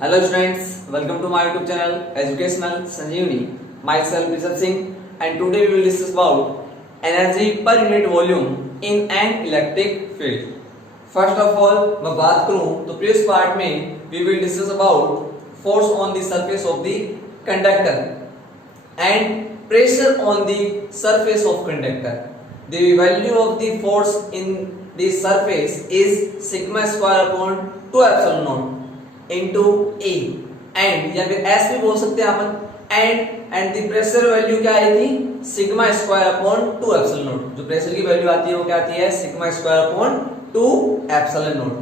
Hello students, welcome to my YouTube channel Educational Sanjeevani. Myself Rishabh Singh and today we will discuss about energy per unit volume in an electric field. First of all, मैं बात करूं तो previous part में we will discuss about force on the surface of the conductor and pressure on the surface of conductor. The value of the force in the surface is sigma square upon 2 epsilon naught into A and या फिर S भी बोल सकते हैं अपन and the pressure value क्या आई थी sigma square upon 2 epsilon naught. जो pressure की वैल्यू आती है वो क्या आती है sigma square upon 2 epsilon naught.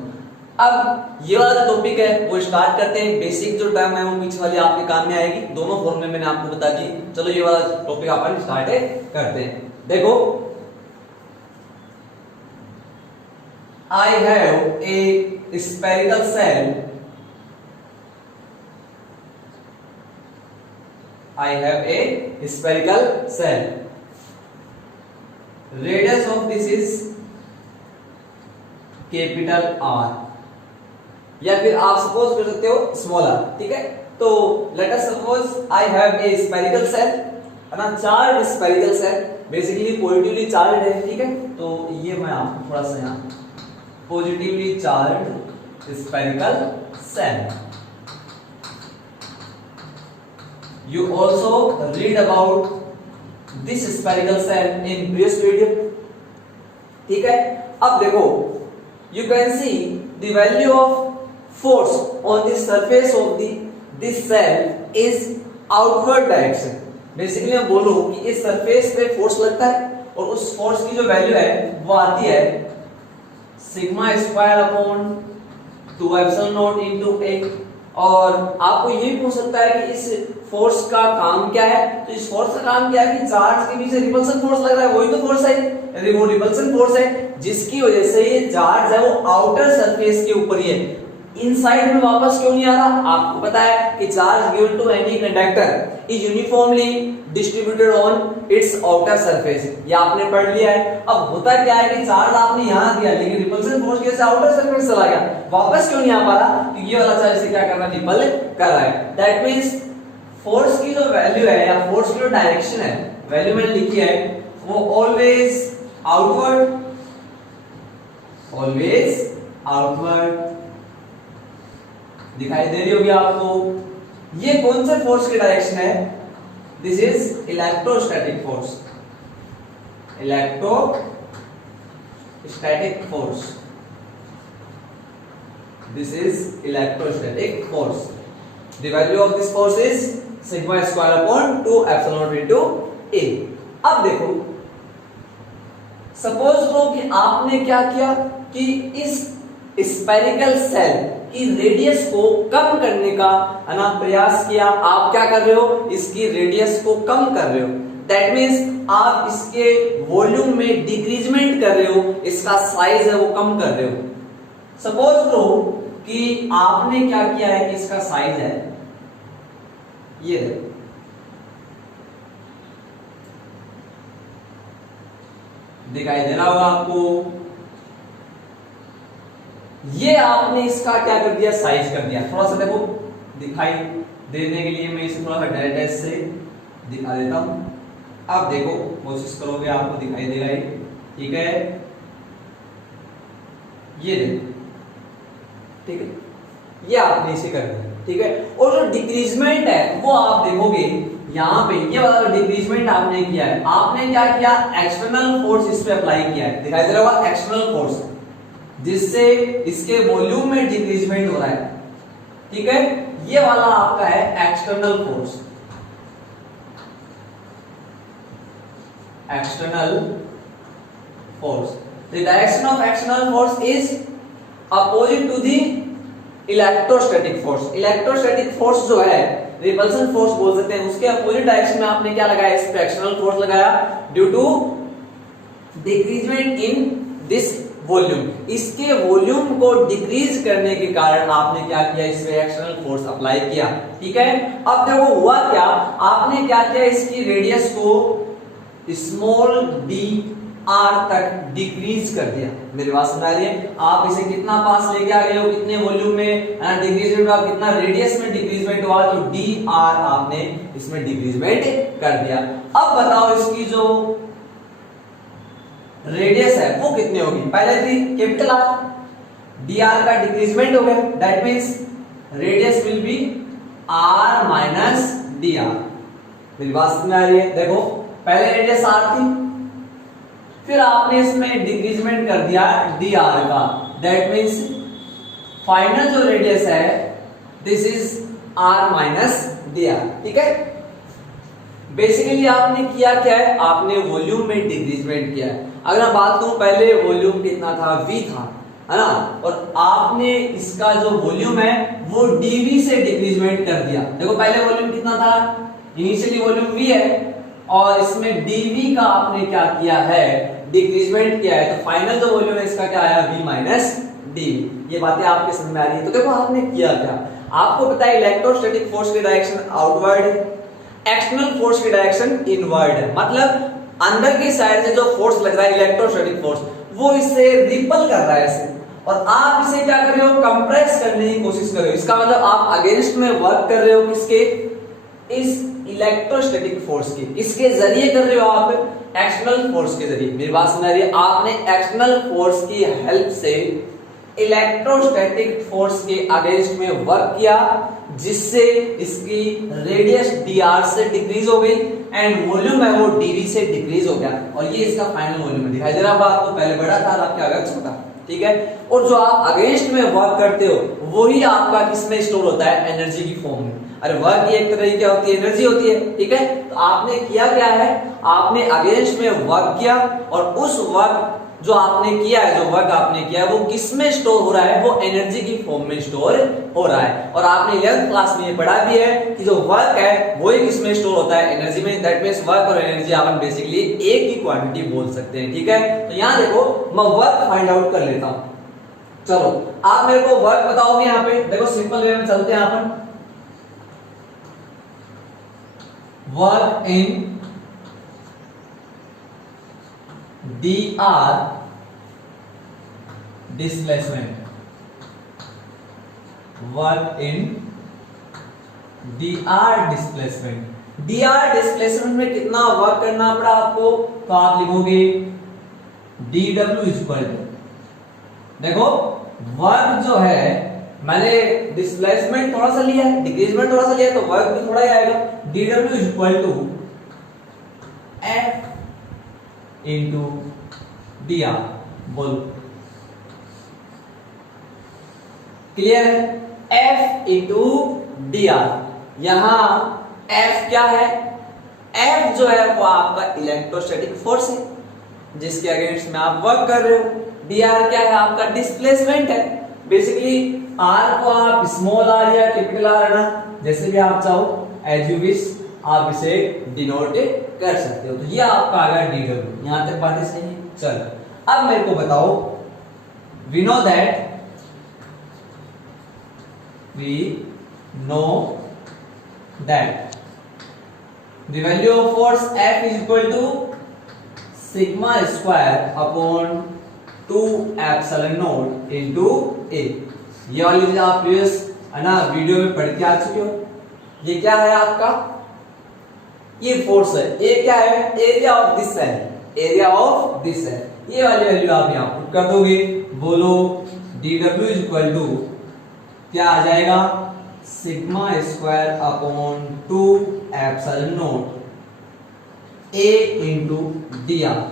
अब ये वाला टॉपिक है वो स्टार्ट करते हैं. बेसिक जो टर्म है वो पीछे वाली आपके काम में आएगी. दोनों फॉर्म में मैंने आपको बता दी. चलो ये वाला टॉपिक अपन स्टार्ट करते हैं. देखो I have a spherical cell. I have a spherical cell. Radius of this is capital R. या फिर आप सपोज कर सकते हो स्मॉल r. ठीक है, तो let us suppose I have a spherical cell, है ना, charge spherical shell, basically positively charge है. ठीक है, तो ये मैं आपको थोड़ा सा यहाँ positively charge spherical shell. You also read about this spherical cell in previous video. ठीक है, अब देखो you can see the value of force on the surface of this cell is outward direction. Basically मैं बोलूं कि इस surface पे force लगता है और उस फोर्स की जो वैल्यू है वो आती है sigma square upon 2 epsilon naught into A. और आपको ये भी पूछ सकता है कि इस फोर्स का काम क्या है. तो इस फोर्स का काम क्या है कि चार्ज के पीछे रिपल्सन फोर्स लग रहा है, वही तो फोर्स है. यदि वो रिपल्सन फोर्स है जिसकी वजह से ये चार्ज है वो आउटर सरफेस के ऊपर ही है, इनसाइड में वापस क्यों नहीं आ रहा. आपको पता है कि charge given to any conductor is uniformly distributed on its outer surface. ये आपने पढ़ लिया है. अब होता क्या है कि चार्ज आपने यहां दिया लेकिन रिपल्सन फोर्स की वजह से आउटर सरफेस चला गया, वापस क्यों नहीं आ पा रहा. तो ये वाला चार्ज से क्या कर रहा है, रिपल कर रहा है. दैट मींस फोर्स की जो वैल्यू है या फोर्स की जो डायरेक्शन है, वैल्यू मैंने लिखी है वो ऑलवेज आउटवर्ड, ऑलवेज आउटवर्ड दिखाई दे रही होगी आपको. ये कौन से फोर्स की डायरेक्शन है. This is electrostatic force, electrostatic force. This is electrostatic force. The value of this force is sigma square upon 2 epsilon naught into A. अब देखो सपोज करो कि आपने क्या किया कि इस स्फेरिकल सेल की रेडियस को कम करने का है ना प्रयास किया. आप क्या कर रहे हो, इसकी रेडियस को कम कर रहे हो. दैट मींस आप इसके वॉल्यूम में डिक्रीजमेंट कर रहे हो, इसका साइज है वो कम कर रहे हो. सपोज करो कि आपने क्या किया है कि इसका साइज है ये दिखाई दे रहा होगा आपको. ये आपने इसका क्या कर दिया, साइज कर दिया. थोड़ा सा देखो दिखाई देने के लिए मैं इसे थोड़ा सा डायरेक्ट से दिखा देता हूं. अब देखो कोशिश करोगे आपको दिखाई देगा ये. ठीक है, ये देखो. ठीक है, ये आपने इसे कर दिया. ठीक है, और जो डिक्रीजमेंट है वो आप देखोगे यहाँ पे ये वाला डिक्रीजमेंट आपने किया है. आपने क्या किया, एक्सटर्नल फोर्स इस पे अप्लाई किया है. दिखाई दे रहा होगा एक्सटर्नल फोर्स, जिससे इसके वॉल्यूम में डिक्रीजमेंट हो रहा है. ठीक है, ये वाला आपका है external force. External force, the direction of external force is opposite to the electrostatic force. Electrostatic force जो है रिपल्सन फोर्स बोल सकते हैं, उसके अपोजिट डायरेक्शन में आपने क्या लगाया, इस पे एक्सटर्नल फोर्स लगाया due to decreasement in this volume. इसके वॉल्यूम को डिक्रीज करने के कारण आपने क्या किया, इसमें एक्सटर्नल फोर्स अप्लाई किया. ठीक है, अब देखो हुआ क्या, आपने क्या किया, इसकी रेडियस को स्मॉल डी आर तक डिक्रीज कर दिया। मेरी बात समझ आ रही है? आप इसे कितना पास लेके आ गए हो, कितने वॉल्यूम में डिक्रीजमेंट हुआ, कितना रेडियस में डिक्रीजमेंट हुआ, तो डी आर आपने इसमें डिक्रीजमेंट कर दिया। अब बताओ इसकी जो रेडियस है वो कितनी होगी? पहले थी कैपिटल आर, डी आर का डिक्रीजमेंट हो गया, that means radius will be R minus D R. मेरी बात समझ आ रही है? देखो पहले रेडियस आर थी, फिर आपने इसमें डिक्रीजमेंट कर दिया डी आर का, दैट मींस फाइनल जो रेडियस है this is R minus D R. ठीक है, बेसिकली आपने किया क्या है, आपने वॉल्यूम में डिक्रीजमेंट किया है। अगर मैं बात करूं पहले वॉल्यूम कितना था, v था, है ना, और आपने इसका जो वॉल्यूम है वो dv से डिक्रीजमेंट कर दिया। देखो पहले वॉल्यूम कितना था, इनिशियली वॉल्यूम v है और इसमें dv का आपने क्या किया है, डिक्रीजमेंट किया है, तो फाइनल जो वॉल्यूम है इसका क्या आया, v माइनस dv। ये बातें आपके समझ में आ रही है? तो देखो आपने किया क्या, आपको पता है इलेक्ट्रोस्टैटिक फोर्स की डायरेक्शन आउटवर्ड है, एक्सटर्नल फोर्स की डायरेक्शन इनवर्ड है। मतलब अंदर की साइड से जो फोर्स लग रहा है इलेक्ट्रोस्टैटिक फोर्स, वो इससे रिपल कर रहा है इसे, और आप इसे क्या कर रहे हो, कंप्रेस करने की कोशिश कर रहे हो। इसका मतलब आप अगेंस्ट में वर्क कर रहे हो, किसके, इस इलेक्ट्रोस्टैटिक फोर्स की, किसके जरिए कर रहे हो आप, एक्सटर्नल फोर्स के जरिए। मेरी बात समझ आ रही है? आपने एक्सटर्नल फोर्स की हेल्प से इलेक्ट्रोस्टैटिक फोर्स के अगेंस्ट में वर्क किया, जिससे इसकी रेडियस dr से डिक्रीज हो गई एंड वॉल्यूम है वो dv से डिक्रीज हो गया, और ये इसका फाइनल वॉल्यूम है। दिखाई दे रहा है आपको, पहले बड़ा था आपके आगे छोटा। ठीक है, और जो आप अगेंस्ट में वर्क करते हो वही आपका किसमें स्टोर होता है, एनर्जी की फॉर्म में। अरे वर्क की एक तरह की क्या होती है, एनर्जी होती है। ठीक है, तो आपने किया क्या है, आपने अगेंस्ट में वर्क किया, और उस वर्क जो आपने किया है, जो वर्क आपने किया है वो किस में स्टोर हो रहा है, वो एनर्जी की फॉर्म में स्टोर हो रहा है। और आपने 11th क्लास में ये पढ़ा भी है कि जो वर्क है वो ही किस में स्टोर होता है, एनर्जी में। दैट मींस वर्क और एनर्जी अपन बेसिकली एक ही क्वांटिटी बोल सकते हैं। ठीक है, तो यहां देखो मैं वर्क फाइंड आउट कर लेता हूं। चलो आप मेरे को वर्क बताओगे यहाँ पे, देखो सिंपल वे में चलते हैं अपन। Work in dr displacement, work in dr displacement। dr displacement में कितना वर्क करना पड़ा आपको, तो आप लिखोगे dw इक्वल टू, देखो वर्क जो है मैंने डिस्प्लेसमेंट थोड़ा सा लिया है, डिक्रीजमेंट थोड़ा सा लिया है, तो वर्क भी थोड़ा ही आएगा। dw equal to f into D R. बोलो क्लियर है? F into D R. यहां F क्या है, F जो है वो आपका इलेक्ट्रोस्टैटिक फोर्स है जिसके अगेंस्ट में आप वर्क कर रहे हो। dr क्या है, आपका डिस्प्लेसमेंट है। बेसिकली r को आप स्मॉल r या कैपिटल r है ना, जैसे भी आप चाहो एज यू विश आप इसे डिनोट कर सकते हो। तो ये आपका आ गया dw। यहां तक बातें सही है? चलो अब मेरे को बताओ, we know that the value of force F is equal to sigma square upon 2 epsilon naught into A। ये वाली चीज आप प्रीवियस है ना वीडियो में पढ़ के आ चुके हो। ये क्या है आपका, ये फोर्स है। ए क्या है, area of this cell, area of this cell. ये वाली वैल्यू आप यहां पुट कर दोगे। बोलो dw इज इक्वल टू क्या आ जाएगा, sigma square upon 2 epsilon not a into D R.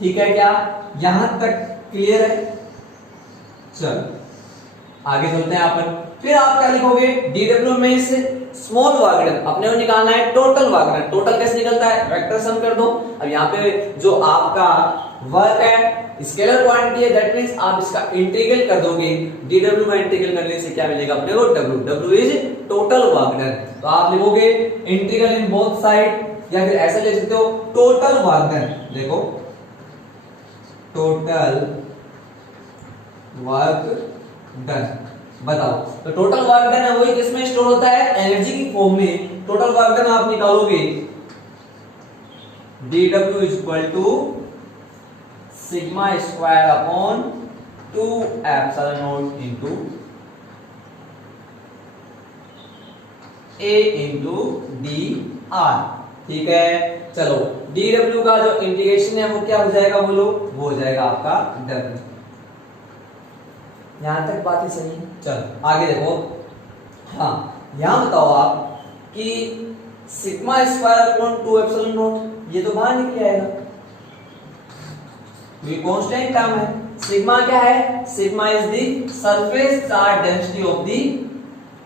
ठीक है क्या, यहां तक क्लियर है? चलो आगे चलते हैं अपन। फिर आप क्या लिखोगे, dw में से स्मॉल वर्क डन अपने को निकालना है, टोटल वर्क डन। टोटल कैसे निकलता है, वेक्टर सम कर दो। अब यहाँ पे जो आपका वर्क है स्केलर क्वांटिटी है, दैट मींस आप इसका इंटीग्रल कर दोगे। dw में इंटीग्रल करने से क्या मिलेगा अपने को, w is total work done. तो आप लिखोगे इंटीग्रल इन बोथ साइड, या फिर ऐसा ले सकते हो टोटल वर्क डन। देखो टोटल वर्क डन बताओ, तो टोटल वर्क डन है वही किसमें स्टोर होता है, एनर्जी की फॉर्म में। टोटल वर्क डन आप निकालोगे dw is equal to sigma square upon 2 epsilon naught into a into D R. ठीक है, चलो dw का जो इंटीग्रेशन है वो क्या हो जाएगा बोलो, वो हो जाएगा आपका w। यहां तक बात ही सही है। चलो आगे देखो, हाँ यहां बताओ आप कि sigma square upon 2 epsilon not ये तो बाहर निकल आएगा, ये कांस्टेंट टर्म है। सिग्मा क्या है, sigma is the surface charge density of the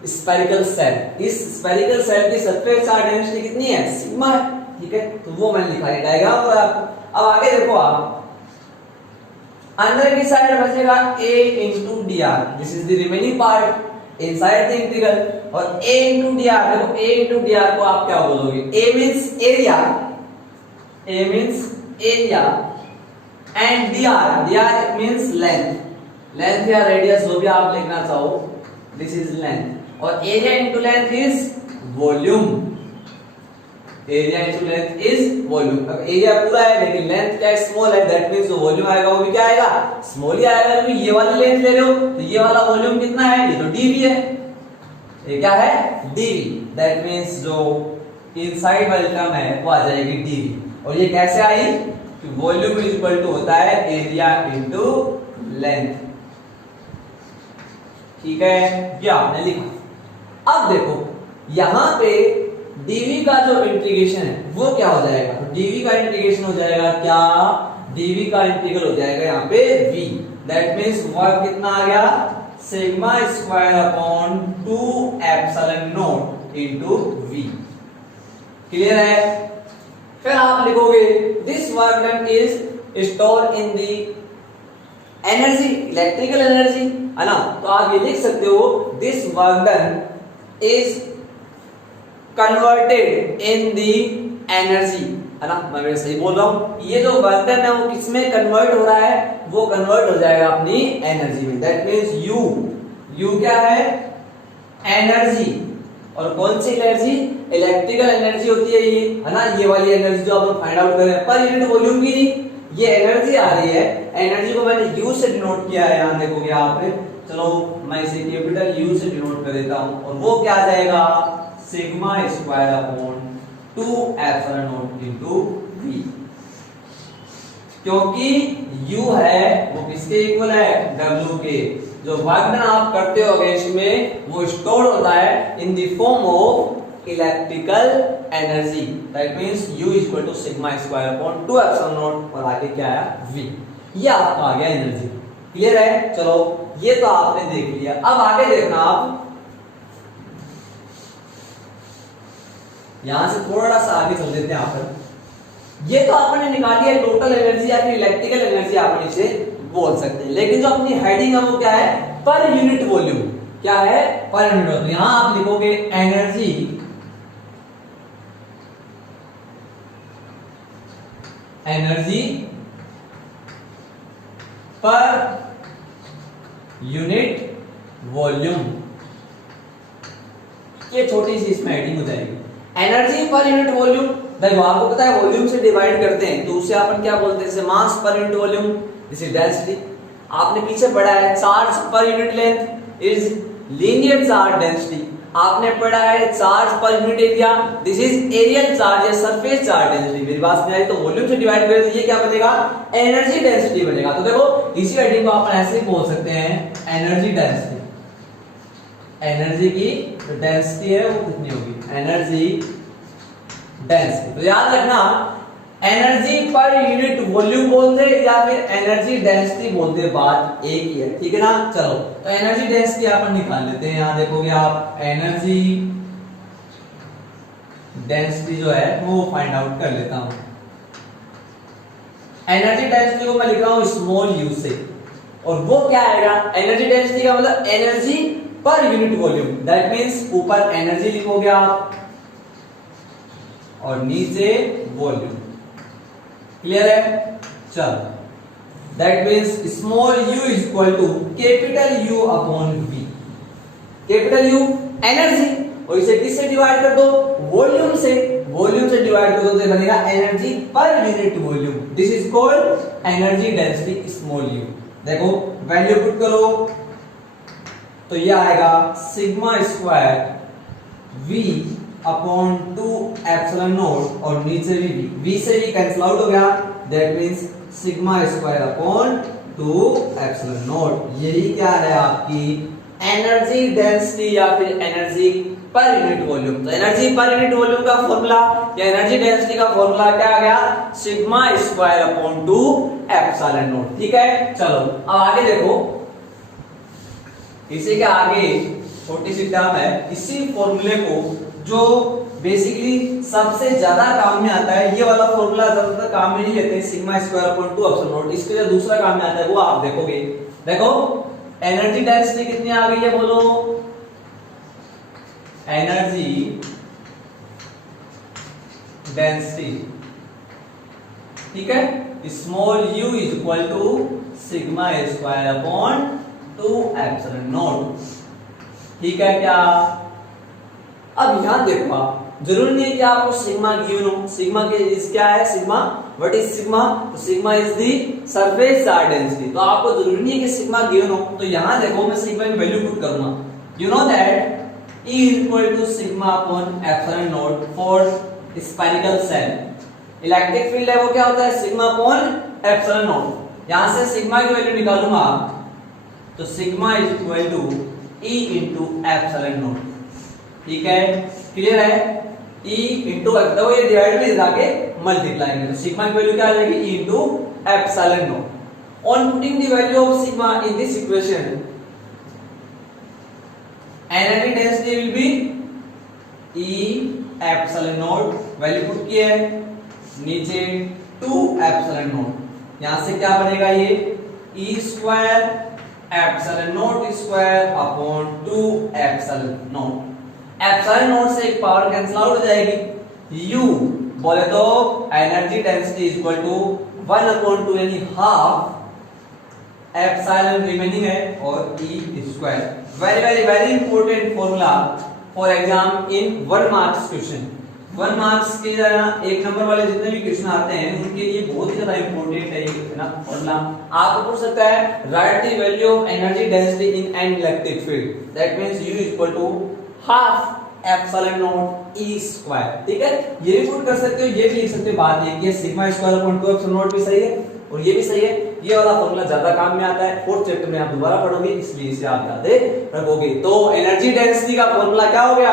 spherical shell. इस स्फेरिकल सेल की सरफेस चार्ज डेंसिटी कितनी है, सिग्मा है। ठीक है, तो वो मैंने लिखा है डायग्राम पर आपको। अब आगे देखो आप, अंदर की साइड बचेगा a into dr, this is the remaining part inside the integral. और a into dr, देखो a into dr को आप क्या बोलोगे, a means area, a means area and dr means length, length या रेडियस जो भी आप लिखना चाहो, दिस इज लेंथ। और area into length is volume, area into length is volume. अब एरिया पूरा है लेकिन लेंथ क्या है, स्मॉल है, दैट मींस जो वॉल्यूम आएगा वो भी क्या आएगा, स्मॉल ही आएगा। क्योंकि ये वाली लेंथ ले रहे हो तो ये वाला वॉल्यूम कितना है, ये तो dv है, ये क्या है dv, दैट मींस जो इनसाइड वाली टर्म है वो आ जाएगी dv। और ये कैसे आई, कि वॉल्यूम इज इक्वल टू होता है एरिया इनटू लेंथ। ठीक है, ये आपने लिखा। अब देखो यहां पे dv का जो इंटीग्रेशन है वो क्या हो जाएगा, तो dv का इंटीग्रेशन हो जाएगा क्या, dv का इंटीग्रल हो जाएगा यहाँ पे v, दैट मींस वर्क कितना आ गया, sigma square upon 2 epsilon naught into v। Clear है। फिर आप लिखोगे this work done is store in the energy, electrical energy, है ना। तो आप ये लिख सकते हो this work done is converted in the energy, है ना। मैं सही बोल रहा हूं, ये जो वर्क डन है वो किसमें कन्वर्ट हो रहा है, वो कन्वर्ट हो जाएगा अपनी एनर्जी में। दैट मींस यू क्या है, एनर्जी। और कौन सी एनर्जी, इलेक्ट्रिकल एनर्जी होती है ये, है ना। ये वाली एनर्जी जो आप फाइंड आउट कर रहे हैं पर यूनिट वॉल्यूम की नहीं, ये एनर्जी आ रही है। एनर्जी को मैंने यू से डिनोट किया है, यहां देखोगे आप, चलो मैं इसे कैपिटल यू से डिनोट कर देता हूं। और वो क्या आ जाएगा, sigma square upon 2 epsilon naught into v। क्योंकि u है वो किसके इक्वल है, w के। जो वर्क डन आप करते हो अगेंस्ट में वो स्टोर होता है in the form of electrical energy, that means u equal to sigma square upon 2 epsilon naught और आगे क्या आया v। ये आपका आ गया एनर्जी। क्लियर है, चलो ये तो आपने देख लिया। अब आगे देखना आप, यहां से थोड़ा सा आगे चल देते हैं। आप ये तो आपने निकाली है टोटल एनर्जी या फिर इलेक्ट्रिकल एनर्जी आप इसे बोल सकते हैं, लेकिन जो अपनी हेडिंग है वो क्या है, पर यूनिट वॉल्यूम। क्या है, पर यूनिट वॉल्यूम। यहां आप लिखोगे एनर्जी पर यूनिट वॉल्यूम। ये छोटी सी इसमें हेडिंग हो जाएगी, एनर्जी पर यूनिट वॉल्यूम। देखो आपको पता है वॉल्यूम से डिवाइड करते हैं तो उसे अपन क्या बोलते हैं, जैसे mass per unit volume, this is density. आपने पीछे पढ़ा है charge per unit length is linear charge density. आपने पढ़ा है charge per unit area, this is areal charge या सरफेस चार्ज डेंसिटी। मेरी बात समझ आई, तो वॉल्यूम से डिवाइड करें तो ये क्या बनेगा, एनर्जी डेंसिटी बनेगा। तो देखो इसी हेडिंग को आप ऐसे ही बोल सकते हैं, एनर्जी डेंसिटी। एनर्जी की जो डेंसिटी है वो कितनी होगी, एनर्जी डेंसिटी। तो याद रखना एनर्जी पर यूनिट वॉल्यूम बोलते हैं या फिर एनर्जी डेंसिटी बोलते हैं, बात एक ही है। ठीक है ना। चलो तो एनर्जी डेंसिटी अपन निकाल लेते हैं। यहां देखोगे आप एनर्जी डेंसिटी जो है वो फाइंड आउट कर लेता हूं। एनर्जी डेंसिटी को मैं लिख रहा हूं स्मॉल यू से, और वो क्या आएगा, एनर्जी डेंसिटी का मतलब energy per unit volume. That means ऊपर एनर्जी लिखोगे आप और नीचे वॉल्यूम। क्लियर है। चलो that means small u is equal to capital U upon v। Capital U energy और इसे किससे डिवाइड कर दो, वॉल्यूम से, वॉल्यूम से डिवाइड कर दो तो बनेगा energy per unit volume. This is called energy density small you. देखो वैल्यू पुट करो तो ये आएगा sigma square V upon 2 epsilon naught और नीचे भी V से भी कैंसिल आउट हो गया, that means sigma square upon 2 epsilon not. यही क्या है आपकी एनर्जी डेंसिटी या फिर एनर्जी पर यूनिट वॉल्यूम। तो एनर्जी पर यूनिट वॉल्यूम का फॉर्मूला या एनर्जी डेंसिटी का फॉर्मूला क्या आ गया, sigma square upon 2 epsilon naught. ठीक है, चलो अब आगे देखो, इसी के आगे छोटी सी टर्म है, इसी फॉर्मूले को जो बेसिकली सबसे ज्यादा काम में आता है, ये वाला फॉर्मूला ज्यादातर काम में नहीं लेते हैं, sigma square upon 2 epsilon not. इसके लिए दूसरा काम में आता है, वो आप देखोगे। देखो एनर्जी डेंसिटी कितनी आ गई है, बोलो एनर्जी डेंसिटी, ठीक है, small u is equal to sigma square upon 2 epsilon naught. ठीक है क्या? अब यहां देखो, आप जरूरी नहीं है कि आपको सिग्मा गिवन हो। सिग्मा के इज क्या है, सिग्मा व्हाट इज सिग्मा, तो sigma is the surface charge density. तो आपको जरूरी नहीं है कि सिग्मा गिवन हो। तो यहां देखो मैं सिग्मा की वैल्यू पुट करूंगा, you know that E is equal to sigma upon epsilon naught for spherical cell। Electric field है वो क्या होता है, सिग्मा अपॉन एप्सिलॉन नॉट। यहां से सिग्मा की वैल्यू निकालूंगा तो sigma is equal to E into epsilon naught. ठीक है, क्लियर है? E into देखो ये डिवाइड में जाके मल्टीप्लाई करें तो सिग्मा की वैल्यू क्या आ जाएगी, E into epsilon not. On putting the value of sigma in this equation, energy density will B E epsilon not, value put की है, नीचे 2 एप्सिलॉन नॉट, यहां से क्या बनेगा ये E square epsilon not square upon 2 epsilon naught. Epsilon not से एक पावर कैंसिल आउट हो जाएगी, U बोले तो energy density is equal to 1 upon 2 यानी हाफ एप्सिलॉन रिमेनिंग है और E square. Very important formula for exam in 1 marks question. 1 marks के एक नंबर वाले जितने भी क्वेश्चन आते हैं उनके लिए बहुत ही ज्यादा इंपॉर्टेंट है ये ना फॉर्मूला। आपको पूछ सकता है write the value of energy density in an electric field, that means U is equal to half epsilon naught E square. ठीक है, ये भी पुट कर सकते हो, ये भी लिख सकते हो। बात ये कि sigma square upon 2 epsilon not भी सही है और ये भी सही है। ये वाला फॉर्मूला ज्यादा काम में आता है, 4th चैप्टर में आप दोबारा पढ़ोगे इसलिए इसे आप याद रखोगे। तो एनर्जी डेंसिटी का फॉर्मूला क्या हो गया,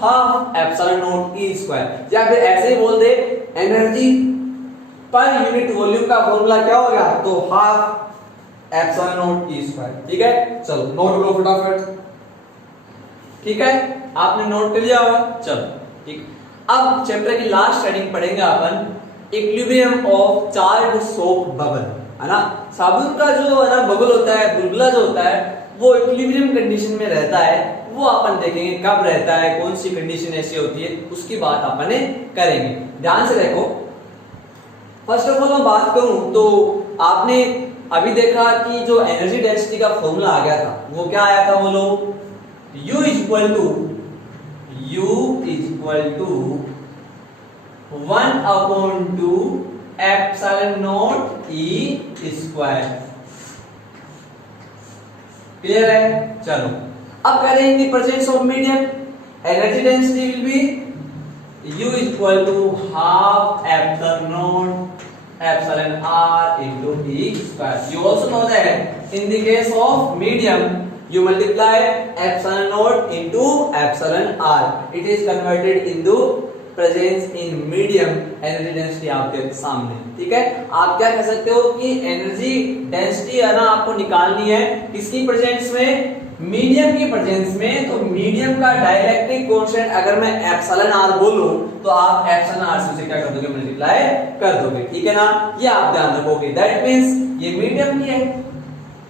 half epsilon naught E square. या फिर ऐसे ही बोल दे एनर्जी पर यूनिट वॉल्यूम का फॉर्मूला क्या हो गया, तो half epsilon naught E square. ठीक है, चलो नोट लो फटाफट। ठीक है, आपने नोट कर लिया होगा। चलो ठीक, अब चैप्टर की लास्ट हेडिंग पढ़ेंगे अपन, equilibrium of charge soap bubble, है ना। साबुन का जो है ना बबल होता है, बुलबुला जो होता है वो इक्विलिब्रियम कंडीशन में रहता है। वो अपन देखेंगे कब रहता है, कौन सी कंडीशन ऐसी होती है, उसकी बात अपन करेंगे। ध्यान से देखो, फर्स्ट ऑफ ऑल मैं बात करूं तो आपने अभी देखा कि जो एनर्जी डेंसिटी का फॉर्मूला आ गया था वो क्या आया था, बोलो U is equal to 1 upon 2 epsilon naught E square. Clear है? चलो अब करें in the presence of medium, energy density will be U is equal to half epsilon naught epsilon R into E square. You also know that in the case of medium you multiply epsilon naught into epsilon R. It is converted into presence in medium energy density आपके सामने। ठीक है, आप क्या कह सकते हो कि एनर्जी डेंसिटी है ना आपको निकालनी है किसकी प्रेजेंस में, मीडियम की प्रेजेंस में। तो मीडियम का डाइलेक्ट्रिक कांस्टेंट अगर मैं एप्सिलॉन R बोलूं तो आप एप्सिलॉन R से क्या कर दोगे, मल्टीप्लाई कर दोगे। ठीक है ना, ये आप ध्यान रखोगे। दैट मींस ये मीडियम की है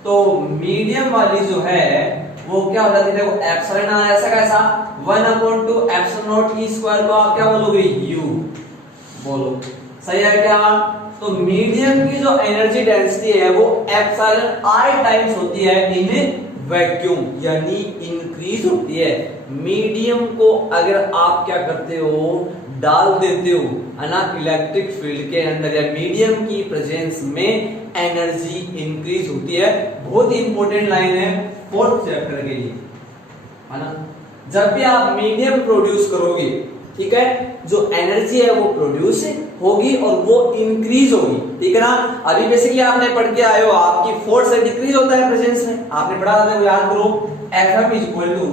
तो मीडियम वाली जो है वो क्या हो जाती है, देखो एप्सिलॉन R ऐसा कैसा 1/2 एप्सिलॉन नॉट E स्क्वायर को आप क्या बोलोगे, U बोलो। सही है क्या? तो मीडियम की जो एनर्जी डेंसिटी है वो एप्सिलॉन I टाइम्स होती है इन वैक्यूम, यानी इंक्रीज इंक्रीज होती है। मीडियम को अगर आप क्या करते हो, डाल देते हो है ना इलेक्ट्रिक फील्ड के अंदर या मीडियम की प्रेजेंस में, एनर्जी इंक्रीज होती है। बहुत ही इंपॉर्टेंट लाइन है फोर्थ चैप्टर के लिए, है ना। जब भी आप मीडियम प्रोड्यूस करोगे, ठीक है, जो एनर्जी है वो प्रोड्यूस होगी और वो इंक्रीज होगी, ठीक है ना। अभी बेसिकली आपने पढ़ के आए हो, आपकी फोर्स है डिक्रीज होता है प्रेजेंस में, आपने पढ़ा था, याद करो, Fm equal to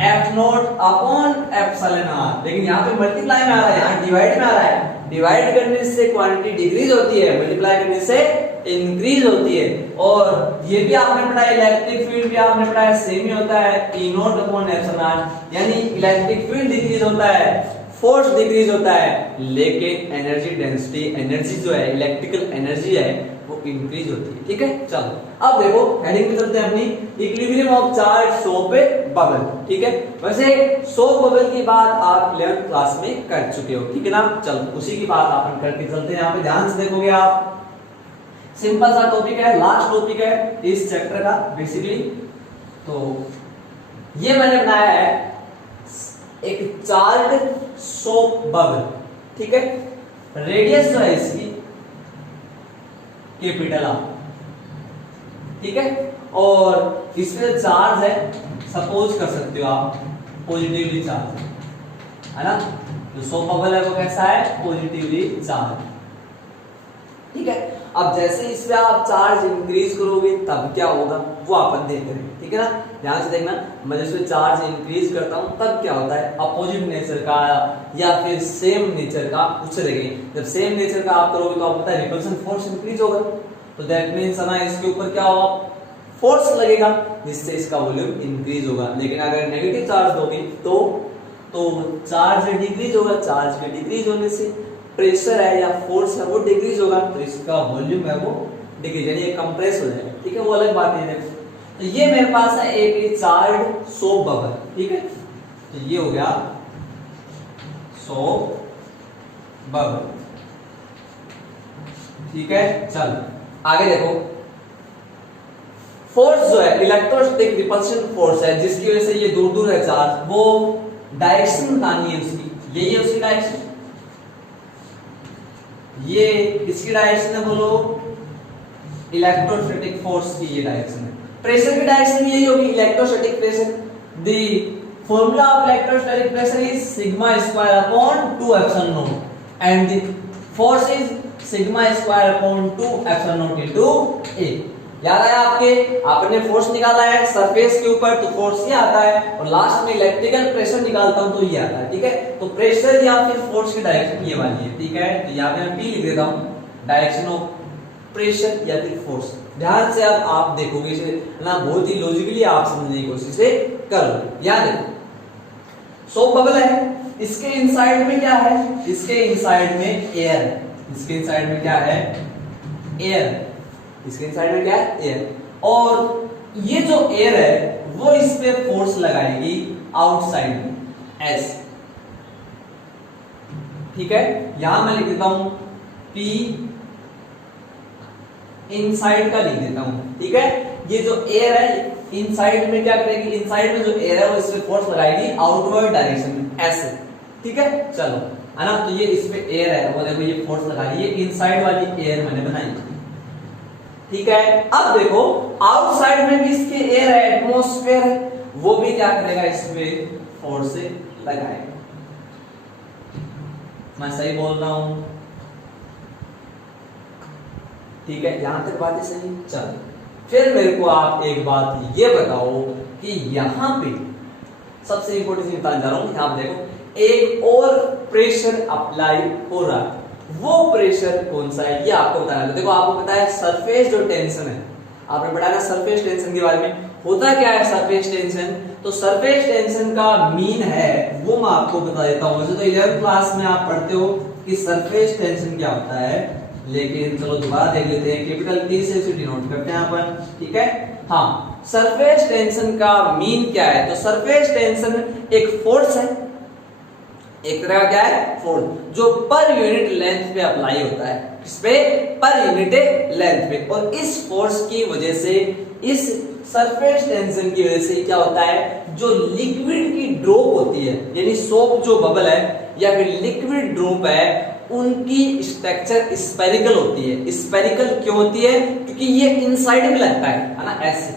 F naught upon epsilon R. लेकिन यहाँ पे मल्टीप्लाई में आ रहा है, यहाँ डिवाइड में आ रहा है। डिवाइड करने से क्वांटिटी डिक्रीज होती है, मल्टीप्लाई करने से इंक्रीज होती है। और ये भी आपने पढ़ा है, इलेक्ट्रिक फील्ड भी आपने पढ़ा है, सेम ही होता है, ई नॉट अपॉन एप्सिलॉन आर, यानी इलेक्ट्रिक फील्ड डिक्रीज होता है, फोर्स डिक्रीज होता है, लेकिन एनर्जी डेंसिटी, एनर्जी जो है, इलेक्ट्रिकल एनर्जी है, वो इंक्रीज होती है, ठीक है। चलो अब देखो हेडिंग पे चलते हैं अपनी, equilibrium of charge soap bubble, ठीक है। वैसे सोप बबल की बात आप 11th क्लास में कर चुके हो, ठीक है ना। चलो उसी की बात अपन करके चलते हैं। यहाँ पे ध्यान से देखोगे आप, सिंपल सा टॉपिक है, लास्ट टॉपिक है इस चैप्टर का बेसिकली। तो ये मैंने बनाया है एक चार्ट सोप बबल, ठीक है। रेडियस जो है इसकी कैपिटल आर, ठीक है, और इसमें चार्ज है, सपोज कर सकते हो आप पॉजिटिवली चार्ज, है ना। जो सोप बबल है वो कैसा है, पॉजिटिवली चार्ज, ठीक है। अब जैसे इसमें आप चार्ज इंक्रीज करोगे तब क्या होगा वो अपन देख रहे हैं, ठीक है ना। ध्यान से देखना, मैं जैसे चार्ज इंक्रीज करता हूं तब क्या होता है, अपोजिट नेचर का या फिर सेम नेचर का, उससे देखेंगे। जब सेम नेचर का आप करोगे तो आपको पता है रिपल्सन फोर्स इंक्रीज होगा, तो दैट मींस ना इसके ऊपर क्या होगा, फोर्स लगेगा, जिससे इसका वॉल्यूम इंक्रीज होगा। लेकिन अगर नेगेटिव चार्ज दोगे तो चार्ज डिक्रीज होगा, चार्ज के डिक्रीज होने से प्रेशर है या फोर्स है वो डिक्रीज होगा, तो इसका वॉल्यूम है वो डिक्रीज, यानी कंप्रेस हो जाएगा, ठीक है। वो अलग बात है। तो ये मेरे पास है एक चार्ज सोप बबल, ठीक है। तो ये हो गया सोप बबल, ठीक है। चल आगे देखो, फोर्स जो है इलेक्ट्रोस्टैटिक रिपल्शन फोर्स है, जिसकी वजह से ये दूर दूर है चार्ज, वो डायरेक्शन बतानी है उसकी, यही है उसकी डायरेक्शन, ये इसकी डायरेक्शन है, बोलो इलेक्ट्रोस्टैटिक फोर्स की ये डायरेक्शन है। प्रेशर की डायरेक्शन भी यही होगी, electrostatic pressure. The formula of electrostatic pressure is sigma square upon 2 epsilon naught and the force is sigma square upon 2 epsilon naught into A. याद आया आपके, आपने फोर्स निकाला है सरफेस के ऊपर तो फोर्स ये आता है, और लास्ट में इलेक्ट्रिकल प्रेशर निकालता हूं तो ये आता है, ठीक है। तो प्रेशर या फिर फोर्स की डायरेक्शन ये वाली है, ठीक है। तो यहाँ पे मैं P लिख देता हूं, डायरेक्शन ऑफ प्रेशर या फिर फोर्स। ध्यान से अब आप देखोगे इसे ना, बहुत ही लॉजिकली आप समझने की कोशिश करो। याद है सोप बबल है, इसके इनसाइड में क्या है, इसके इनसाइड में एयर है, इसके इनसाइड में क्या है, एयर, इसके इनसाइड में क्या है, एयर। और ये जो एयर है वो इस पे फोर्स लगाएगी आउटसाइड में, एस, ठीक है। यहां मैं लिख देता हूं P इनसाइड का लिख देता हूं, ठीक है। ये जो एयर है इनसाइड में क्या करेगी, इनसाइड में जो एयर है वो इस पे फोर्स लगाएगी आउटवर्ड डायरेक्शन में, ऐसे, ठीक है। चलो, है ना। तो ये इस पे एयर है, वो देखो ये फोर्स लगा रही है, इनसाइड वाली एयर मैंने बनाई, ठीक है। अब देखो आउटसाइड में भी इसके एयर है, एटमॉस्फेयर है, वो भी क्या करेगा, इस पे फोर्स से लगाएगा। मैं सही बोल रहा हूं, ठीक है। यहां तक बातें सही। चलो फिर मेरे को आप एक बात ये बताओ कि यहां पे सबसे इंपॉर्टेंट चीज बताने जा रहा हूं, यहां पे देखो एक और प्रेशर अप्लाई हो रहा है, वो प्रेशर कौन सा है ये आपको बताना है। देखो आपको पता है सरफेस जो टेंशन है, आपने पढ़ा ना सरफेस टेंशन के बारे में, होता क्या है सरफेस टेंशन, तो सरफेस टेंशन का मीन है वो मैं आपको बता देता हूं। वैसे तो 11th क्लास में आप पढ़ते हो कि सरफेस टेंशन क्या होता है, लेकिन चलो दोबारा देख लेते हैं, कैपिटल T से इसे डिनोट करते हैं अपन, ठीक है। हाँ, सरफेस टेंशन का मीन क्या है, तो सरफेस टेंशन एक फोर्स है, एक तरह का क्या है, फोर्स, जो पर यूनिट लेंथ पे अप्लाई होता है, किस पे, पर यूनिट लेंथ पे। और इस फोर्स की वजह से इस सरफेस टेंशन की वजह से क्या होता है, जो लिक्विड की ड्रॉप होती है, यानी सोप जो बबल है या फिर लिक्विड ड्रॉप है, उनकी स्ट्रक्चर स्फेरिकल होती है। स्फेरिकल क्यों होती है? क्योंकि ये इनसाइड में लगता है ना, ऐसे,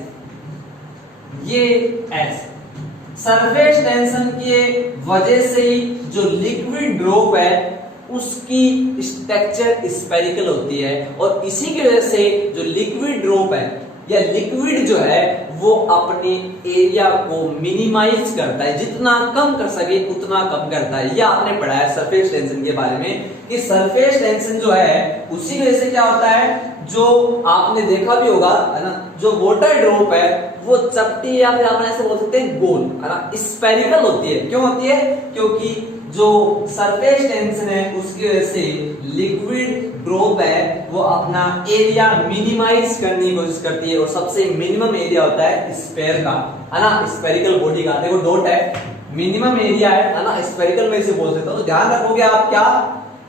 ये ऐसे। सरफेस टेंशन की वजह से ही जो लिक्विड ड्रॉप है उसकी स्ट्रक्चर स्फेरिकल होती है, और इसी की वजह से जो लिक्विड ड्रॉप है या लिक्विड जो है वो अपने एरिया को मिनिमाइज करता है, जितना कम कर सके उतना कम करता है। ये आपने पढ़ा है सरफेस टेंशन के बारे में कि सरफेस टेंशन जो है उसी की वजह से क्या होता है, जो आपने देखा भी होगा है ना, जो वाटर ड्रॉप है वो चपटी या फिर आप ऐसे बोल सकते हैं गोल, है ना, स्फेरिकल होती है। क्यों होती है? क्योंकि जो सरफेस टेंशन है उसकी वजह से लिक्विड ड्रॉप है वो अपना एरिया मिनिमाइज करने की कोशिश करती है, और सबसे मिनिमम एरिया होता है स्फेयर का, है ना, स्फेरिकल बॉडी का। देखो डॉट है, मिनिमम एरिया है ना, स्फेरिकल में इसे बोल सकते हो। तो ध्यान रखोगे आप क्या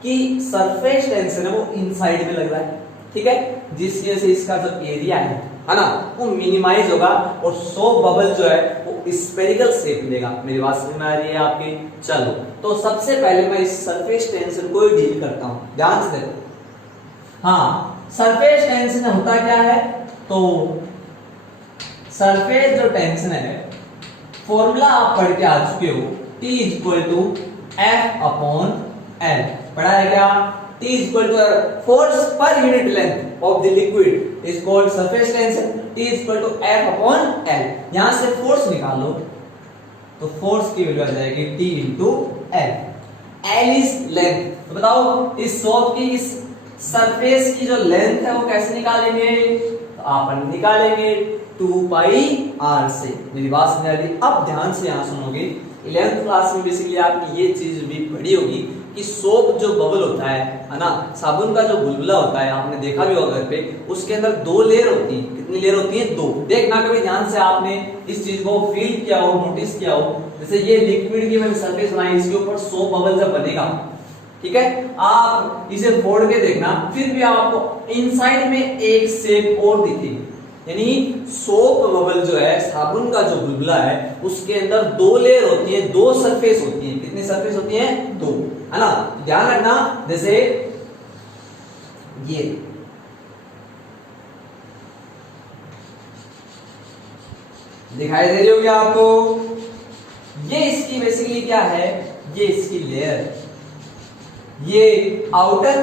कि सरफेस टेंशन है वो इनसाइड में लग रहा है, ठीक है, जिसकी वजह से इसका जो एरिया है ना, वो मिनिमाइज होगा, और सोप बबल जो है वो स्फेरिकल शेप लेगा। मेरी बात समझ में आ रही है आपकी? चलो, तो सबसे पहले मैं इस सरफेस टेंशन को ही डील करता हूं, ध्यान से देखो। हाँ, सरफेस टेंशन होता क्या है, तो सरफेस जो टेंशन है, फॉर्मूला आप पढ़ के आ चुके हो, T = F/L, पढ़ा है क्या? T = force per unit length of the liquid is called surface tension. T = F/L. यहां से फोर्स निकालो तो फोर्स की वैल्यू आ जाएगी T × L. L is length. तो बताओ इस सोप की, इस सरफेस की जो लेंथ है वो कैसे निकालेंगे? तो आप निकालेंगे 2πr से। मेरी बात समझ आ रही? अब ध्यान से यहां सुनोगे, 11th क्लास में बेसिकली आपकी ये चीज भी पढ़ी होगी कि सोप जो बबल होता है ना, साबुन का जो बुलबुला होता है, आपने देखा भी होगा घर पे, उसके अंदर 2 लेयर होती है। कितनी लेयर होती है? 2। देखना कभी ध्यान से, आपने इस चीज को फील किया हो, नोटिस किया हो। जैसे ये लिक्विड की मैंने सरफेस बनाई, इसके ऊपर सोप बबल जब बनेगा, ठीक है, आप इसे फोड़ के देखना, फिर भी आपको इनसाइड में एक शेप और दिखेगी। यानी सोप बबल जो है, साबुन का जो बुलबुला है, उसके अंदर 2 लेयर होती है, 2 सरफेस होती है। कितनी सरफेस होती है? 2, है ना। ध्यान रखना, जैसे ये दिखाई दे रही होगी आपको, ये इसकी बेसिकली क्या है, ये इसकी लेयर, ये आउटर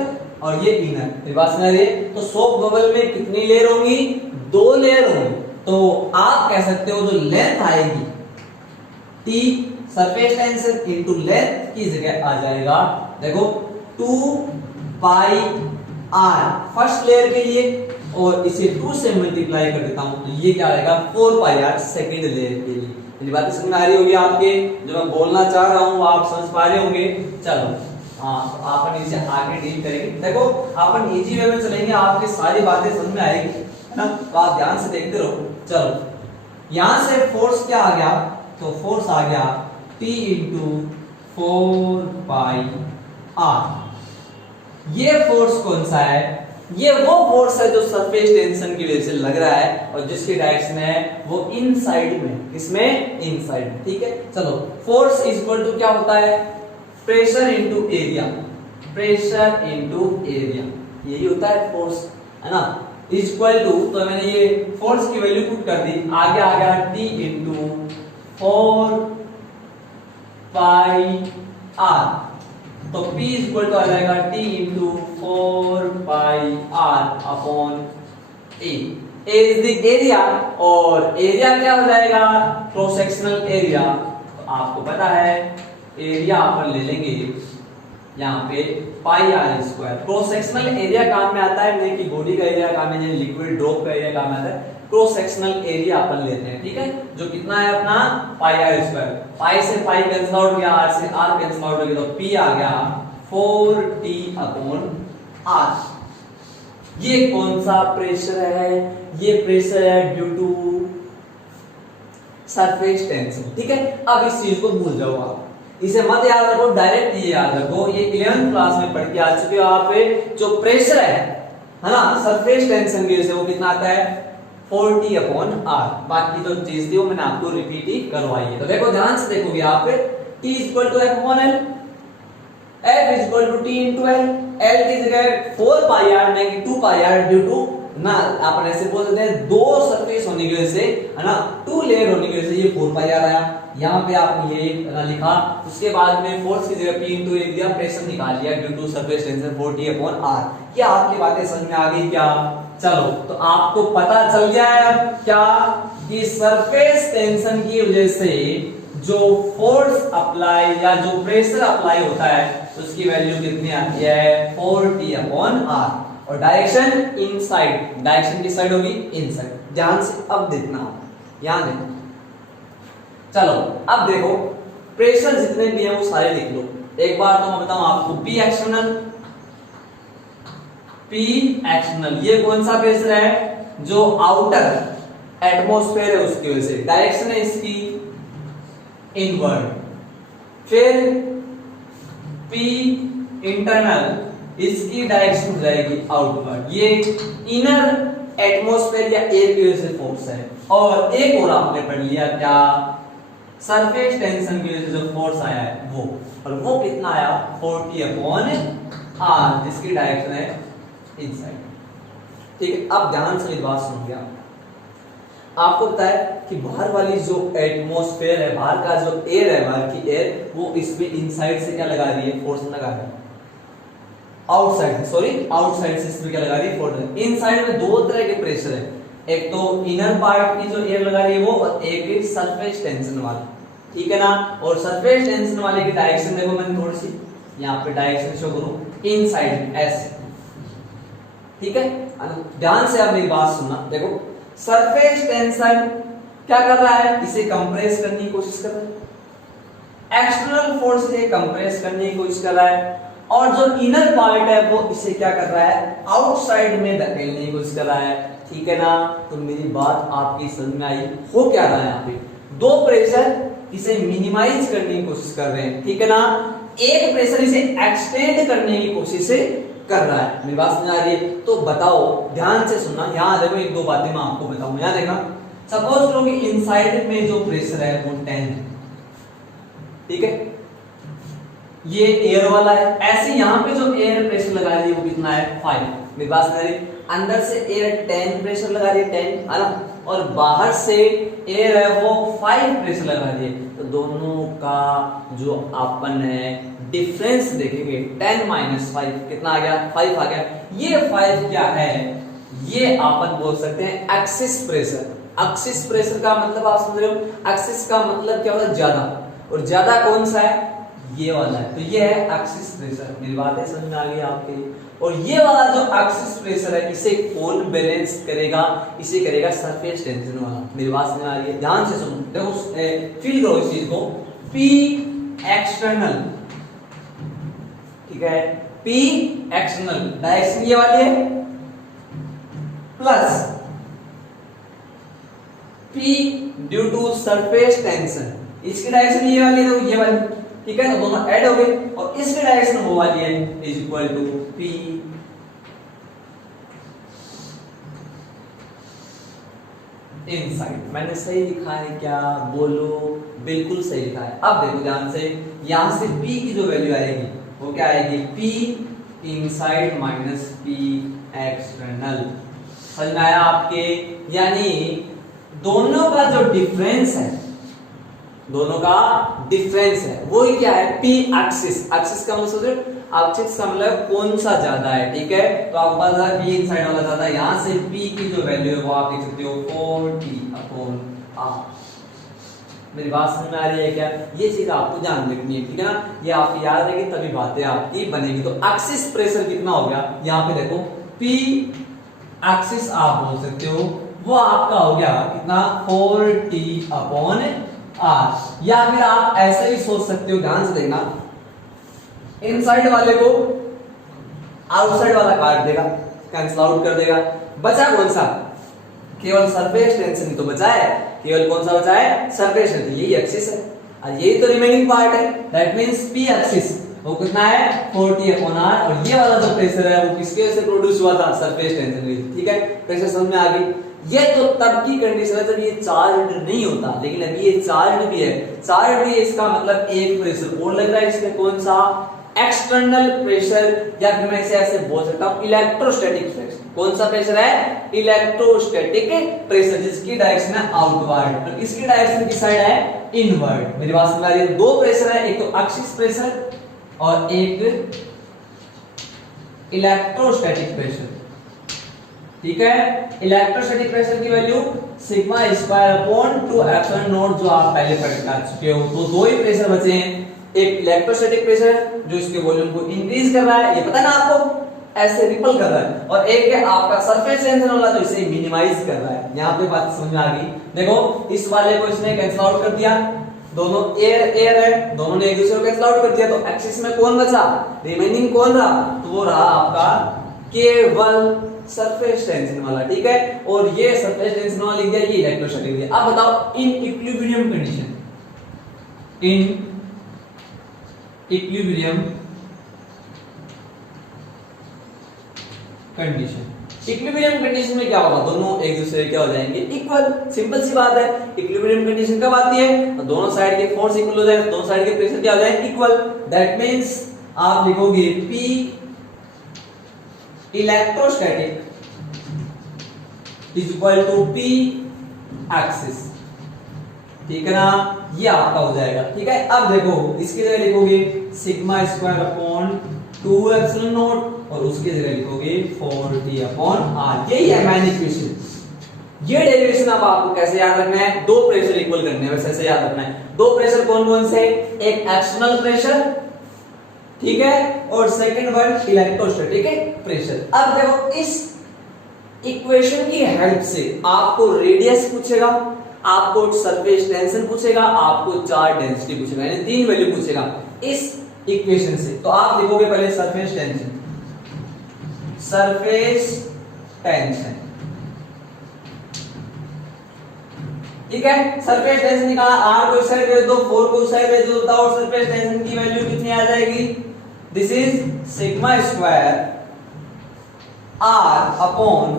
और ये इनर। बात समझ रही है? तो सोप बबल में कितनी लेयर होंगी? 2 लेयर होंगी। तो आप कह सकते हो जो लेंथ आएगी, T surface tension into length की जगह आ जाएगा, देखो 2πr फर्स्ट लेयर के लिए, और इसे 2 से मल्टीप्लाई कर देता हूं, तो ये क्या आएगा? 4πr सेकंड लेयर के लिए। मेरी बात समझ में आ रही होगी आपके? जो मैं बोलना चाह रहा हूं आप समझ पा रहे होंगे। चलो, हाँ, तो अपन इसे आगे डील करेंगे। देखो, अपन इजी वे में चलेंगे, आपके सारी बातें समझ में आएगी, है ना, तो आप ध्यान से देखते रहो। चलो, यहां से फोर्स क्या आ गया? तो फोर्स आ गया T × 4πr। ये फोर्स कौन सा है? ये वो फोर्स है जो सरफेस टेंशन की वजह से लग रहा है, और जिसकी डायरेक्शन है वो इनसाइड में। इसमें इनसाइड में, ठीक है। चलो, फोर्स इक्वल टू क्या होता है? Pressure into area. Pressure into area, यही होता है फोर्स, है ना। इक्वल टू, तो मैंने ये फोर्स की वैल्यू पुट कर दी, आगे आ गया T × 4πr। तो P इक्वल टू आ जाएगा T × 4πr/A। A is the area, और एरिया क्या हो जाएगा? Cross sectional area. तो आपको पता है एरिया अपन ले लेंगे यहाँ पे πr²। क्रॉस सेक्शनल एरिया काम में आता है, नहीं कि बॉडी का एरिया काम में, लिक्विड ड्रॉप का एरिया काम में आता है। क्रॉस सेक्शनल एरिया अपन लेते हैं, ठीक है, जो कितना है अपना πr²। पाई से पाई कैंसिल आउट हो गया, r से r कैंसिल आउट हो गया, तो p आ गया 4T/r। ये कौन सा प्रेशर है? ये प्रेशर है ड्यू टू सरफेस टेंशन, ठीक है। अब इस चीज को भूल जाओ, आप इसे मत याद रखो, डायरेक्ट ये याद रखो, ये 11th क्लास में पढ़ के आ चुके हो आप। जो प्रेशर है ना, सरफेस टेंशन की वजह से वो कितना आता है? 40 अपॉन आर। बाकी जो चीज थी वो मैंने आपको रिपीट ही करवाई है। तो देखो ध्यान से देखोगे यहाँ पे t equal to F upon L, F is equal to T into L. L की जगह 4 पाई आर नहीं 2 पाई आर ड्यू टू ना आप ऐसे बोल सकते हैं दो सरफेस होने की वजह से है ना, 2 लेयर होने की वजह से ये 4 पाई आर आया। यहाँ पे आपने ये लिखा, उसके बाद में फोर्स की जगह p इंटू एक दिया, प्रेशर निकाल लिया due to surface tension 40 upon R. क्या आपकी बातें समझ में आ गई क्या? चलो तो आपको पता चल गया है अब क्या कि सरफेस टेंशन की वजह से जो फोर्स अप्लाई या जो प्रेशर अप्लाई होता है उसकी वैल्यू कितनी आती है 40 अपॉन आर। और डायरेक्शन इनसाइड, डायरेक्शन किस साइड होगी? इनसाइड। ध्यान से अब देखना, यहां देखो। चलो अब देखो प्रेशर जितने भी हैं वो सारे लिख लो। एक बार तो मैं बताऊं आपको, P एक्सटर्नल, P एक्सटर्नल ये कौन सा प्रेशर है? जो आउटर एटमॉस्फेयर है उसकी वजह से। डायरेक्शन है इसकी इनवर्ड। फिर P इंटरनल, इसकी डायरेक्शन हो जाएगी आउटवर्ड। ये इनर एटमॉस्फेयर या एयर की वजह से फोर्स है। और एक और आपने पढ़ लिया क्या? सरफेस टेंशन की वजह से जो फोर्स आया है वो, और वो कितना आया 40 अपॉन आर, जिसकी डायरेक्शन है इनसाइड। ठीक है, अब ध्यान से एक बात सुनिए। आपको पता है कि बाहर वाली जो एटमॉस्फेयर है, बाहर का जो एयर है, बाहर की एयर, वो इसमें इनसाइड से क्या लगा रही है? फोर्स लगा रही है। आउटसाइड से, सॉरी आउटसाइड से इसमें क्या लगा रही है? फोर्स। इनसाइड में दो तरह के प्रेशर है, एक तो इनर पार्ट की जो एयर लगा रही है वो, और एक सरफेस टेंशन वाला। ठीक है ना? और सरफेस टेंशन वाले की डायरेक्शन देखो, मैंने थोड़ी सी यहाँ पे डायरेक्शन शो करूं, इनसाइड ऐसे। ठीक है, ध्यान से आप मेरी बात सुनना। देखो सरफेस टेंशन क्या कर रहा है? इसे कंप्रेस करने की कोशिश कर रहा है। एक्सटर्नल फोर्स से कंप्रेस करने की कोशिश कर रहा है। और जो इनर पार्ट है वो इसे क्या कर रहा है? आउटसाइड में धकेलने की कोशिश कर रहा है। ठीक है ना? तो मेरी बात आपकी समझ में आई? हो क्या रहा है यहाँ पे? दो प्रेशर इसे मिनिमाइज करने की कोशिश कर रहे हैं। ठीक है ना? एक प्रेशर इसे एक्सटेंड करने की कोशिश कर रहा है। मेरी बात समझ आ रही है? तो बताओ, ध्यान से सुनना। यहाँ देखो एक दो बातें मैं आपको बताऊं। यहाँ देखना, सपोज करो कि इनसाइड में जो प्रेशर है वो 10 है। ठीक है, ये एयर वाला है। ऐसे यहाँ पे जो एयर प्रेशर लगा रही है वो कितना है? 5। मेरी बात समझ आ रही है? अंदर से एयर 10 प्रेशर लगा रही है, 10 है ना, और बाहर से एयर है वो 5 प्रेशर लगा रही है। तो दोनों का जो अपन है डिफरेंस देखेंगे, 10 - 5 कितना आ गया? 5 आ गया। ये 5 क्या है? ये अपन बोल सकते हैं एक्सिस प्रेशर। एक्सिस प्रेशर का मतलब आप समझ रहे हो? एक्सिस का मतलब क्या होता है? ज्यादा। और ज्यादा कौन सा है? ये वाला है। तो ये है एक्सिस प्रेशर। मेरी बातें समझ में आ गई आपके? और ये वाला जो एक्सिस प्रेशर है इसे कौन बैलेंस करेगा? इसे करेगा सरफेस टेंशन वाला। मेरी बात समझ में आ रही है? ध्यान से सुनो, देखो फील करो इस चीज को। P एक्सटर्नल, ठीक है, P एक्सटर्नल डायरेक्शन ये वाली है, plus P due to surface tension, इसकी डायरेक्शन ये वाली है तो ये वाली। ठीक है, तो दोनों ऐड हो गए और इसकी डायरेक्शन वो वाली है, is equal to P inside. मैंने सही लिखा है क्या? बोलो, बिल्कुल सही लिखा है। अब देखो ध्यान से, यहां से P की जो वैल्यू आएगी वो क्या आएगी? P inside minus P external. समझ में आया आपके? यानी दोनों का जो डिफरेंस है, दोनों का डिफरेंस है वो ही क्या है? P axis. एक्सिस का मतलब सोचो, एक्सिस का मतलब कौन सा ज्यादा है। ठीक है, तो आपको पता है P इनसाइड वाला ज्यादा है। यहां से P की जो वैल्यू है वो आप देख सकते हो 40/R। मेरी बात समझ में आ रही है क्या? ये चीज आपको ध्यान रखनी है। ठीक है ना? ये आपकी याद रहेगी तभी बातें आपकी बनेगी। तो एक्सिस प्रेशर कितना हो गया? यहाँ पे देखो P एक्सिस आप बोल सकते हो, वो आपका हो गया कितना? 40/R। या फिर आप ऐसे ही सोच सकते हो, ध्यान से देखना, इनसाइड वाले को आउटसाइड वाला काट देगा, कैंसिल आउट कर देगा। बचा कौन सा? केवल सरफेस टेंशन ही तो बचा है। केवल कौन सा बचा है? Surface tension. यही एक्सिस है और यही तो रिमेनिंग पार्ट है। दैट मींस P एक्सिस वो कितना है? 40/R। और ये वाला जो प्रेशर है वो किसके वजह से प्रोड्यूस हुआ था? Surface tension. ठीक है, प्रेशर समझ में आ गई? ये तो तब की कंडीशन है जब ये चार्ज नहीं होता, लेकिन अभी ये चार्ज भी है। चार्ज भी है, इसका मतलब एक प्रेशर और लग रहा है इसमें, कौन सा? एक्सटर्नल प्रेशर, या फिर मैं इसे ऐसे बोल सकता हूं इलेक्ट्रोस्टैटिक प्रेशर। कौन सा प्रेशर है? इलेक्ट्रोस्टैटिक प्रेशर, जिसकी डायरेक्शन है आउटवर्ड, तो इसकी डायरेक्शन किस साइड है? इनवर्ड। मेरी बात समझ आ रही है? दो प्रेशर है, एक तो एक्सिस प्रेशर और एक इलेक्ट्रोस्टैटिक प्रेशर। ठीक है, इलेक्ट्रोस्टैटिक प्रेशर की value sigma square upon 2 epsilon not, जो आप पहले पढ़ के आ चुके हो। तो दो ही प्रेशर बचे हैं, एक इलेक्ट्रोस्टैटिक प्रेशर जो इसके वॉल्यूम को इंक्रीज कर रहा है, ये पता है ना आपको, ऐसे रिपल कर रहा है, और एक है आपका सरफेस टेंशन वाला जो इसे मिनिमाइज कर रहा है। यहां पे बात समझ में आ गई? देखो इस वाले को इसने कैंसिल आउट कर दिया, दोनों एयर है, दोनों ने एक दूसरे को कैंसिल आउट कर दिया, तो एक्सिस में कौन बचा? रिमेनिंग कौन रहा? तो वो रहा आपका केवल सरफेस टेंशन वाला। ठीक है, और ये सरफेस टेंशन वाला लिख दिया, ये इलेक्ट्रोस्टैटिक लिख दिया। अब बताओ in equilibrium condition, in equilibrium condition, equilibrium condition में क्या होगा? दोनों एक दूसरे क्या हो जाएंगे? इक्वल। सिंपल सी बात है। इक्विलिब्रियम कंडीशन कब आती है? तो दोनों साइड के फोर्स इक्वल हो जाए, दोनों साइड के प्रेशर क्या हो जाए? इक्वल। दैट मींस आप लिखोगे P electrostatic is equal to P excess. ठीक है ना, ये आपका हो जाएगा। ठीक है, अब देखो इसकी जगह लिखोगे sigma square upon 2 epsilon naught, और उसकी जगह लिखोगे 4t अपॉन r। यही है मेन इक्वेशन। ये डेरिवेशन अब आपको कैसे याद रखना है? दो प्रेशर इक्वल करने हैं, वैसे ऐसे याद रखना है। दो प्रेशर कौन कौन से? एक एक्सटर्नल प्रेशर, ठीक है, और सेकंड वन इलेक्ट्रोस्टैटिक प्रेशर। अब देखो इस इक्वेशन की हेल्प से आपको रेडियस पूछेगा, आपको सरफेस टेंशन पूछेगा, आपको चार्ज डेंसिटी पूछेगा, यानी तीन वैल्यू पूछेगा इस इक्वेशन से। तो आप लिखोगे पहले सरफेस टेंशन, सरफेस टेंशन। ठीक है, सरफेस टेंशन निकाला, r को इस साइड भेज दो, 4 को उस साइड भेज दो, बताओ सरफेस टेंशन की वैल्यू कितनी आ जाएगी? This is sigma square r upon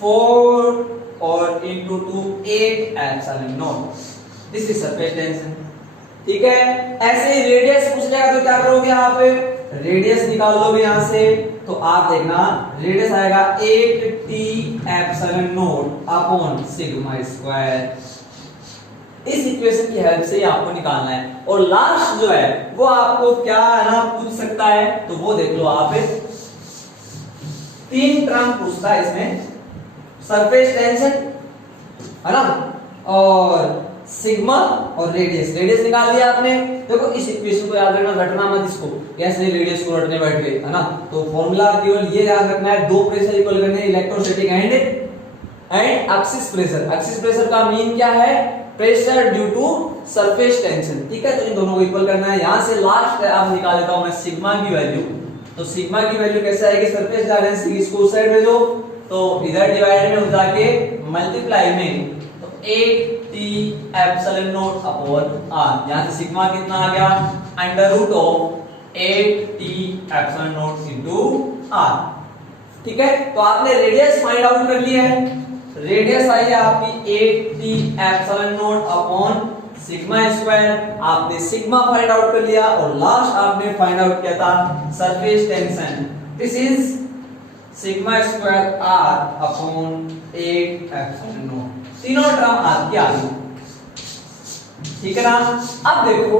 4 और into 2 8 epsilon not. This is surface tension. ठीक है, ऐसे ही रेडियस पूछ लेगा तो क्या करोगे? आप रेडियस निकाल लोगे यहां से, तो आप देखना रेडियस आएगा 8t epsilon naught upon sigma square. इस इक्वेशन की हेल्प से आपको निकालना है, और लास्ट जो है वो आपको क्या है ना पूछ सकता है, तो वो देख लो आप, तीन टर्म पूछता है इसमें, सरफेस टेंशन है ना, और सिग्मा और रेडियस। रेडियस निकाल लिया आपने। देखो इस इक्वेशन को याद रखना, रटना मत इसको, कैसे रेडियस को रटने बैठ गए, है ना। तो फॉर्मूला केवल ये याद रखना है, दो प्रेशर इक्वल करने हैं, electrostatic and excess pressure. Excess pressure का मीन क्या है? Pressure due to surface tension. ठीक है, तो इन दोनों को इक्वल करना है। यहां से लास्ट आप निकाल लेता हूं मैं सिग्मा की वैल्यू। तो सिग्मा की वैल्यू कैसे आएगी? सरफेस डेंसिटी, इसको उस साइड भेजो, तो इधर डिवाइड में हो जाके मल्टीप्लाई में, तो 8t epsilon naught upon r। यहां से सिग्मा कितना आ गया? Under root of 8t epsilon naught into r। ठीक है, तो आपने रेडियस फाइंड आउट कर लिया है। रेडियस आई है आपकी 8t epsilon naught upon sigma square. आपने सिग्मा फाइंड आउट कर लिया, और लास्ट आपने फाइंड आउट किया था surface tension. This is sigma square r upon 8 epsilon not. तीनों टर्म आपकी आ गई। ठीक है ना। अब देखो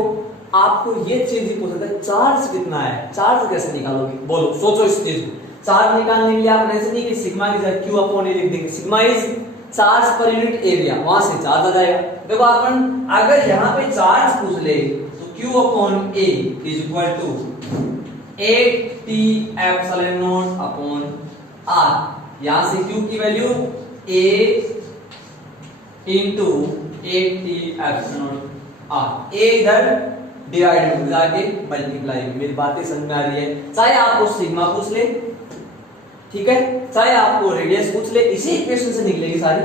आपको ये चीज ही पूछा था, चार्ज कितना है, चार्ज कैसे निकालोगे? बोलो, सोचो इस चीज को। चार्ज निकालने के लिए आप ऐसे नहीं कि सिग्मा की जगह q अपॉन a लिख देंगे। Sigma is charge per unit area, वहां से चार्ज आ जाएगा। देखो अपन अगर यहाँ पे चार्ज पूछ ले तो q upon a is equal to 8t epsilon naught upon r। यहां से q की वैल्यू a into 8t epsilon naught r। a इधर डिवाइड में जाके मल्टीप्लाई। मेरी बातें समझ में आ रही है? चाहे आपको सिग्मा पूछ ले, ठीक है, चाहे आपको रेडियस पूछ ले, इसी इक्वेशन से निकलेगी सारी।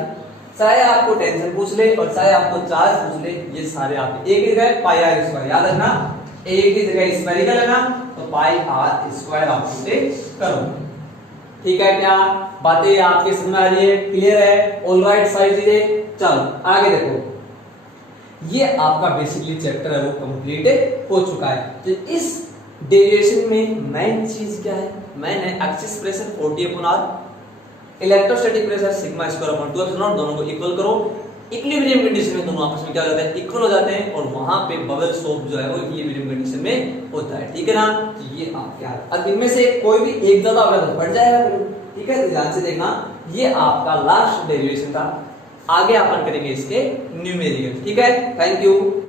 चाहे आपको टेंशन पूछ ले और चाहे आपको चार्ज पूछ ले, ये सारे आपके एक ही जगह पाई आर स्क्वायर। याद रखना, एक ही जगह स्फेरिकल है ना, तो पाई आर स्क्वायर आप पुट करो। ठीक है क्या? बातें आपके समझ में आ रही है, क्लियर है, ऑलराइट सारी चीजें। चलो आगे देखो, ये आपका बेसिकली चैप्टर है वो कंप्लीट हो चुका है। तो इस डेरिवेशन में मेन चीज क्या है, मेन है axis pressure 40/r, electrostatic pressure sigma square upon 2 epsilon, दोनों को इक्वल करो। इक्विलिब्रियम कंडीशन में दोनों आपस में क्या हो जाते हैं, इक्वल हो जाते हैं, और वहां पे बबल सोप जो है वो इक्विलिब्रियम कंडीशन में होता है, ठीक है ना। तो ये आप क्या, अब इनमें से कोई भी एक ज्यादा होगा तो बढ़ जाएगा फिर, ठीक है। तो ध्यान से देखना, ये आपका लास्ट डेरिवेशन था, आगे अपन करेंगे इसके न्यूमेरिकल, ठीक है। Thank you.